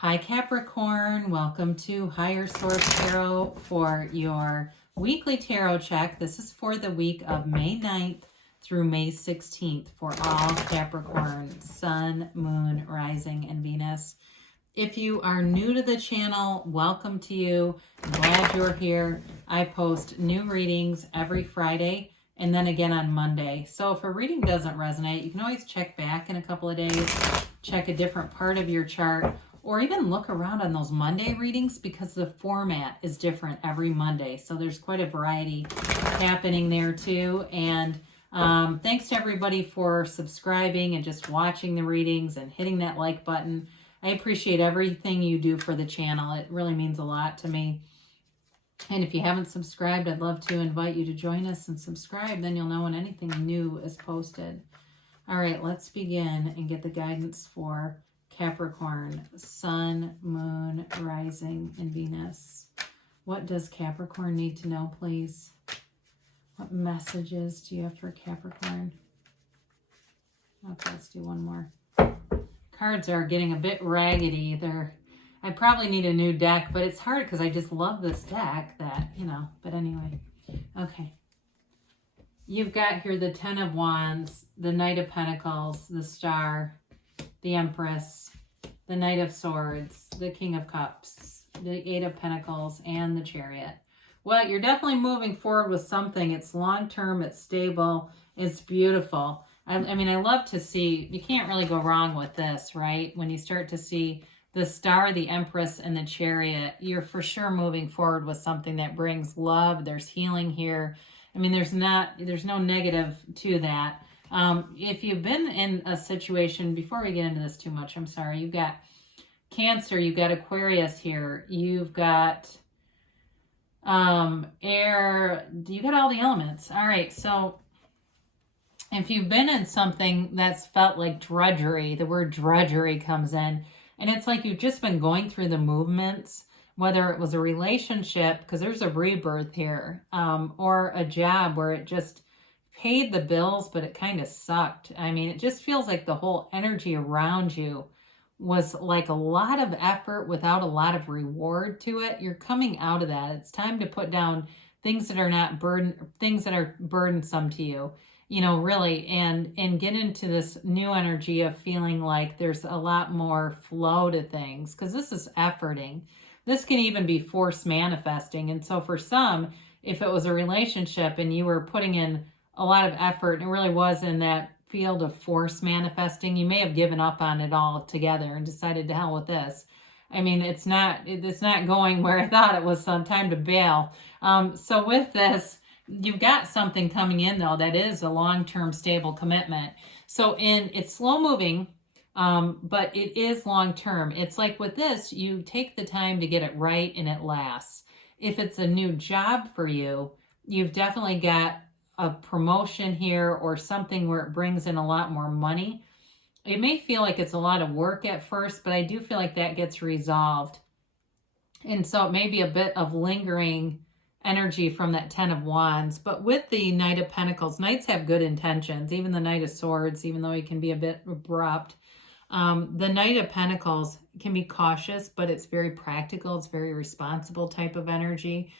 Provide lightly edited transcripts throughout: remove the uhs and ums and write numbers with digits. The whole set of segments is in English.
Hi Capricorn, welcome to Higher Source Tarot for your weekly tarot check. This is for the week of May 9th through May 16th for all Capricorn, Sun, Moon, Rising, and Venus. If you are new to the channel, welcome to you. I'm glad you're here. I post new readings every Friday and then again on Monday. So if a reading doesn't resonate, you can always check back in a couple of days, check a different part of your chart, or even look around on those Monday readings because the format is different every Monday. So there's quite a variety happening there too. And thanks to everybody for subscribing and just watching the readings and hitting that like button. I appreciate everything you do for the channel. It really means a lot to me. And if you haven't subscribed, I'd love to invite you to join us and subscribe. Then you'll know when anything new is posted. All right, let's begin and get the guidance for Capricorn, Sun, Moon, Rising, and Venus. What does Capricorn need to know, please? What messages do you have for Capricorn? Okay, let's do one more. Cards are getting a bit raggedy. I probably need a new deck, but it's hard because I just love this deck but anyway. Okay. You've got here the Ten of Wands, the Knight of Pentacles, the Star, the Empress, the Knight of Swords, the King of Cups, the Eight of Pentacles, and the Chariot. Well, you're definitely moving forward with something. It's long-term, it's stable, it's beautiful. I mean, I love to see, you can't really go wrong with this, right? When you start to see the Star, the Empress, and the Chariot, you're for sure moving forward with something that brings love. There's healing here. I mean, there's no negative to that. If you've been in a situation, before we get into this too much, I'm sorry, you've got Cancer, you've got Aquarius here, you've got air, you got all the elements. All right, so if you've been in something that's felt like drudgery, the word drudgery comes in, and it's like you've just been going through the movements, whether it was a relationship, because there's a rebirth here, or a job where it just paid the bills, but it kind of sucked. I mean, it just feels like the whole energy around you was like a lot of effort without a lot of reward to it. You're coming out of that. It's time to put down things that are not things that are burdensome to you, really, and get into this new energy of feeling like there's a lot more flow to things, because this is efforting. This can even be force manifesting. And so for some, if it was a relationship and you were putting in a lot of effort and it really was in that field of force manifesting, you may have given up on it all together and decided to hell with this. I mean, it's not going where I thought it was, some time to bail. So with this, you've got something coming in though that is a long-term stable commitment. So it's slow moving, but it is long-term. It's like with this, you take the time to get it right and it lasts. If it's a new job for you, you've definitely got a promotion here or something where it brings in a lot more money. It may feel like it's a lot of work at first, but I do feel like that gets resolved. And so it may be a bit of lingering energy from that Ten of Wands. But with the Knight of Pentacles, Knights have good intentions, even the Knight of Swords, even though he can be a bit abrupt. The Knight of Pentacles can be cautious, but it's very practical. It's very responsible type of energy.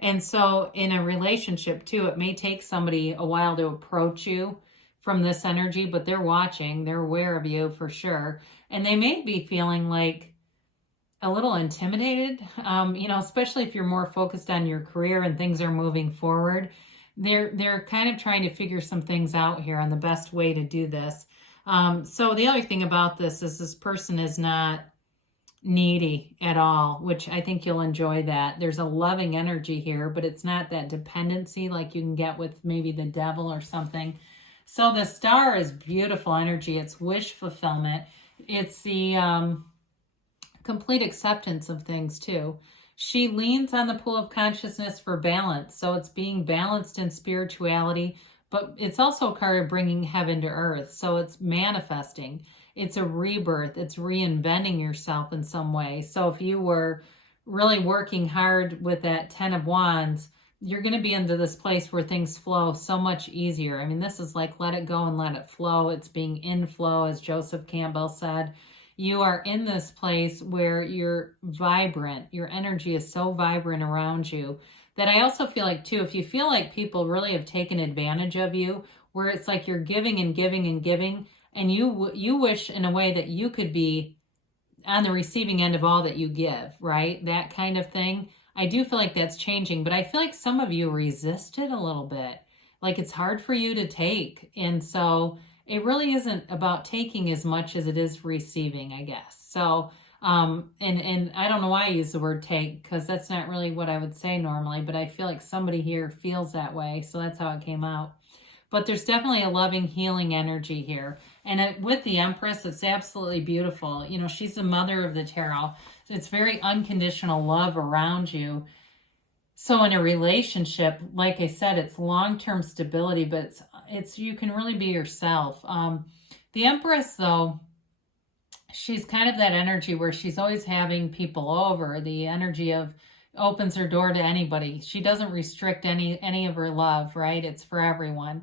And so in a relationship too, it may take somebody a while to approach you from this energy, but they're watching, they're aware of you for sure. And they may be feeling like a little intimidated, especially if you're more focused on your career and things are moving forward. They're kind of trying to figure some things out here on the best way to do this. So the other thing about this is this person is not needy at all, which I think you'll enjoy that. There's a loving energy here, but it's not that dependency like you can get with maybe the devil or something. So the Star is beautiful energy. It's wish fulfillment. It's the complete acceptance of things too. She leans on the pool of consciousness for balance. So it's being balanced in spirituality, but it's also a card of bringing heaven to earth. So it's manifesting. It's a rebirth. It's reinventing yourself in some way. So if you were really working hard with that Ten of Wands, you're going to be into this place where things flow so much easier. I mean, this is like let it go and let it flow. It's being in flow, as Joseph Campbell said. You are in this place where you're vibrant. Your energy is so vibrant around you that I also feel like, too, if you feel like people really have taken advantage of you, where it's like you're giving and giving and giving, and you wish in a way that you could be on the receiving end of all that you give, right? That kind of thing. I do feel like that's changing, but I feel like some of you resist it a little bit. Like it's hard for you to take. And so it really isn't about taking as much as it is receiving, I guess. So, and I don't know why I use the word take, because that's not really what I would say normally, but I feel like somebody here feels that way. So that's how it came out. But there's definitely a loving, healing energy here. And with the Empress, it's absolutely beautiful. You know, she's the mother of the tarot. It's very unconditional love around you. So in a relationship, like I said, it's long-term stability, but it's you can really be yourself. The Empress, though, she's kind of that energy where she's always having people over. The energy of opens her door to anybody. She doesn't restrict any of her love, right? It's for everyone.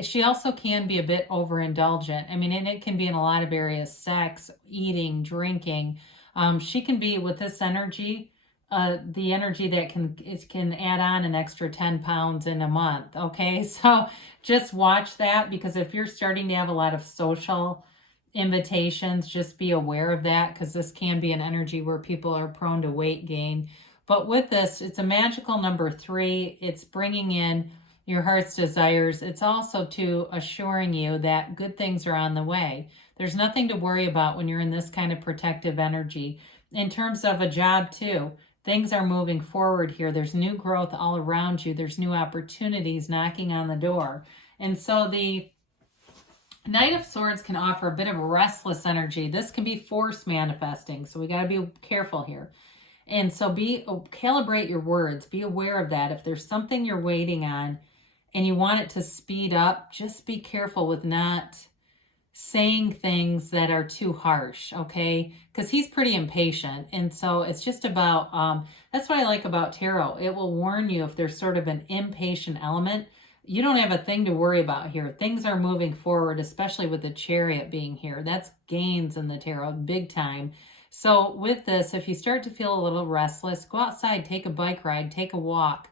She also can be a bit overindulgent. I mean, and it can be in a lot of areas: sex, eating, drinking. She can be, with this energy, the energy that can add on an extra 10 pounds in a month. Okay, so just watch that, because if you're starting to have a lot of social invitations, just be aware of that, because this can be an energy where people are prone to weight gain. But with this, it's a magical number 3. It's bringing in your heart's desires. It's also to assuring you that good things are on the way. There's nothing to worry about when you're in this kind of protective energy. In terms of a job too, things are moving forward here. There's new growth all around you. There's new opportunities knocking on the door. And so the Knight of Swords can offer a bit of restless energy. This can be force manifesting, so we got to be careful here. And so calibrate your words. Be aware of that. If there's something you're waiting on and you want it to speed up, just be careful with not saying things that are too harsh, okay? Because he's pretty impatient. And so it's just about, that's what I like about tarot. It will warn you if there's sort of an impatient element. You don't have a thing to worry about here. Things are moving forward, especially with the Chariot being here. That's gains in the tarot, big time. So with this, if you start to feel a little restless, go outside, take a bike ride, take a walk,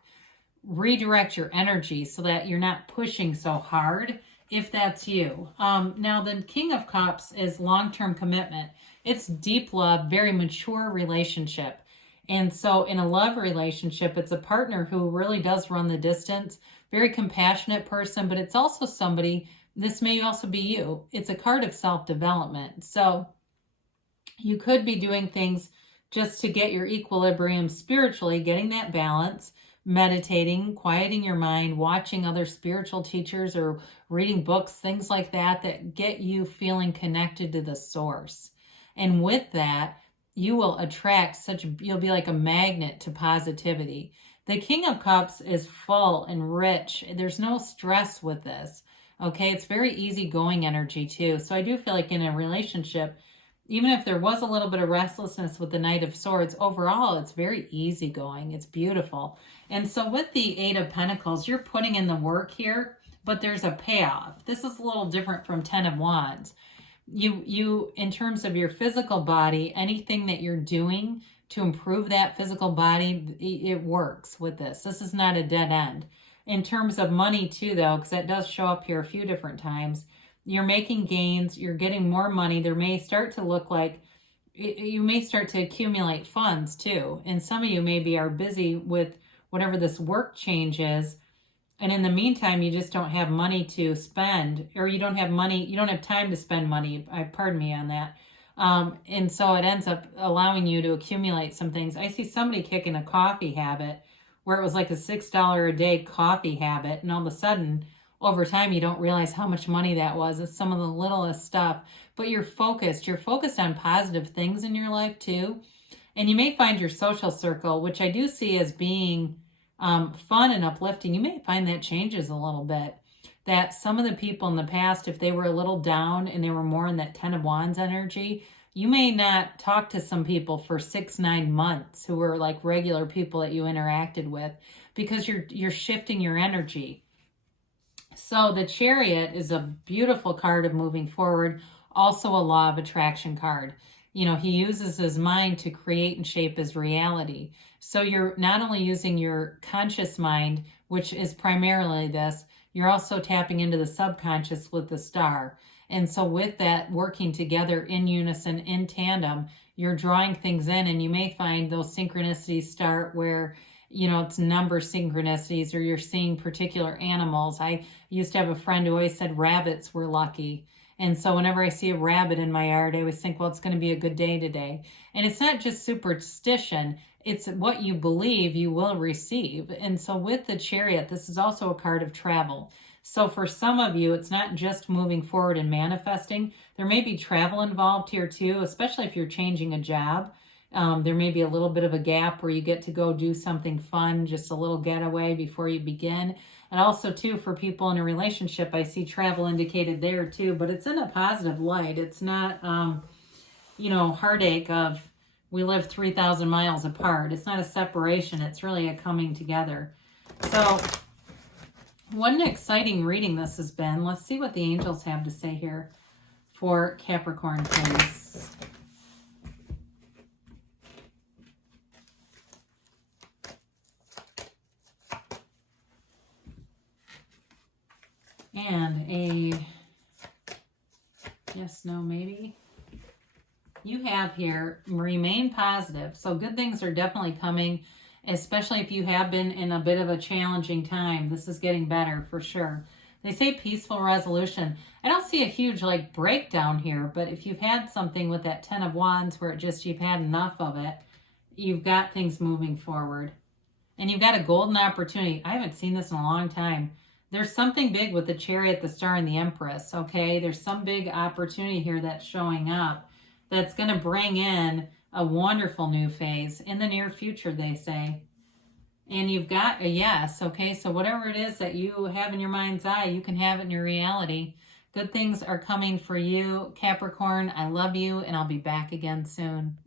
redirect your energy so that you're not pushing so hard, if that's you. Now, the King of Cups is long-term commitment. It's deep love, very mature relationship. And so in a love relationship, it's a partner who really does run the distance, very compassionate person, but it's also somebody, this may also be you. It's a card of self-development. So you could be doing things just to get your equilibrium spiritually, getting that balance, meditating, quieting your mind, watching other spiritual teachers or reading books, things like that, that get you feeling connected to the source. And with that, you will attract you'll be like a magnet to positivity. The King of Cups is full and rich. There's no stress with this. Okay, it's very easygoing energy too. So I do feel like in a relationship, even if there was a little bit of restlessness with the Knight of Swords, overall, it's very easygoing. It's beautiful. And so with the 8 of Pentacles, you're putting in the work here, but there's a payoff. This is a little different from 10 of Wands. You, in terms of your physical body, anything that you're doing to improve that physical body, it works with this. This is not a dead end. In terms of money too, though, because that does show up here a few different times, you're making gains, you're getting more money. There may start to look like you may start to accumulate funds too. And some of you maybe are busy with whatever this work change is. And in the meantime, you just don't have money to spend, or you don't have money, you don't have time to spend money. Pardon me on that. And so it ends up allowing you to accumulate some things. I see somebody kicking a coffee habit where it was like a $6 a day coffee habit. And all of a sudden, over time, you don't realize how much money that was. It's some of the littlest stuff, but you're focused. You're focused on positive things in your life too. And you may find your social circle, which I do see as being fun and uplifting. You may find that changes a little bit. That some of the people in the past, if they were a little down and they were more in that 10 of Wands energy, you may not talk to some people for 6-9 months who were like regular people that you interacted with, because you're shifting your energy. So the Chariot is a beautiful card of moving forward, also a law of attraction card. You know, he uses his mind to create and shape his reality. So you're not only using your conscious mind, which is primarily this, you're also tapping into the subconscious with the star. And so with that working together in unison, in tandem, you're drawing things in, and you may find those synchronicities start where, you know, it's number synchronicities, or you're seeing particular animals. I used to have a friend who always said rabbits were lucky. And so whenever I see a rabbit in my yard, I always think, well, it's going to be a good day today. And it's not just superstition. It's what you believe you will receive. And so with the Chariot, this is also a card of travel. So for some of you, it's not just moving forward and manifesting. There may be travel involved here too, especially if you're changing a job. There may be a little bit of a gap where you get to go do something fun, just a little getaway before you begin. And also too, for people in a relationship, I see travel indicated there too, but it's in a positive light. It's not, you know, heartache of we live 3,000 miles apart. It's not a separation. It's really a coming together. So what an exciting reading this has been. Let's see what the angels have to say here for Capricorn, please. And a yes, no, maybe. You have here, remain positive. So good things are definitely coming, especially if you have been in a bit of a challenging time. This is getting better for sure. They say peaceful resolution. I don't see a huge like breakdown here, but if you've had something with that 10 of Wands where it just you've had enough of it, you've got things moving forward. And you've got a golden opportunity. I haven't seen this in a long time. There's something big with the Chariot, the Star, and the Empress, okay? There's some big opportunity here that's showing up that's going to bring in a wonderful new phase in the near future, they say. And you've got a yes, okay? So whatever it is that you have in your mind's eye, you can have it in your reality. Good things are coming for you, Capricorn. I love you, and I'll be back again soon.